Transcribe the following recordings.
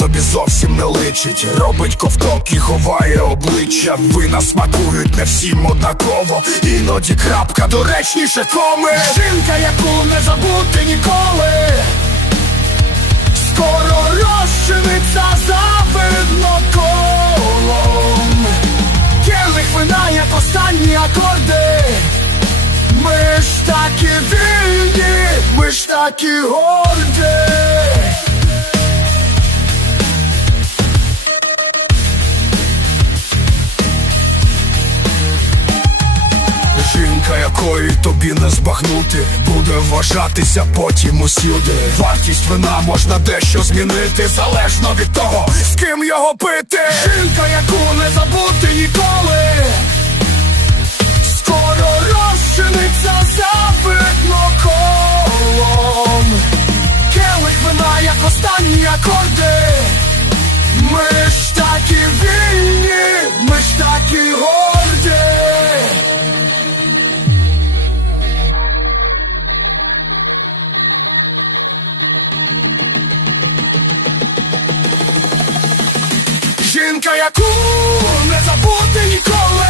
тобі зовсім не личить. Робить ковток і ховає обличчя. Вина смакують не всім однаково. Іноді крапка доречніше коми. Жінка, яку не забути ніколи. Скоро розчиниться завидно колом. Келих вина, як останні акорди. Ми ж такі вільні, ми ж такі горді. Якої тобі не збагнути, буде вважатися потім усюди. Вартість вина можна дещо змінити, залежно від того, з ким його пити. Жінка, яку не забути ніколи. Скоро розчиниться завидно колом. Келих вина, як останні акорди. Ми ж такі вільні, ми ж такі Жінка, яку не забути ніколи,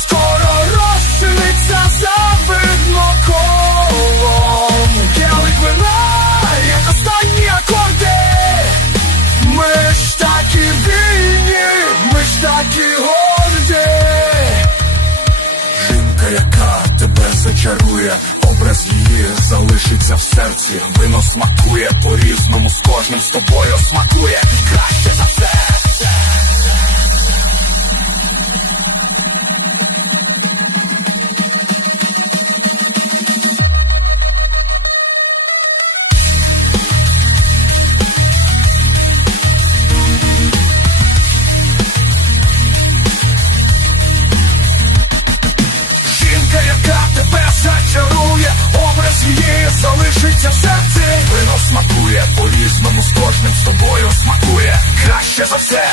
скоро розчиниться завидно колом. Келик вина, як останні акорди. Ми ж такі вільні, ми ж такі горді. Жінка, яка тебе зачарує, образ її залишиться в серці. Вино смакує по-різному, з кожним з тобою смакує її залишиться в серці. Вино смакує по-різному, з кожним з тобою смакує краще за все.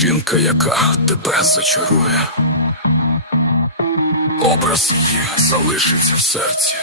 Жінка, яка тебе зачарує. Образ її залишиться в серці.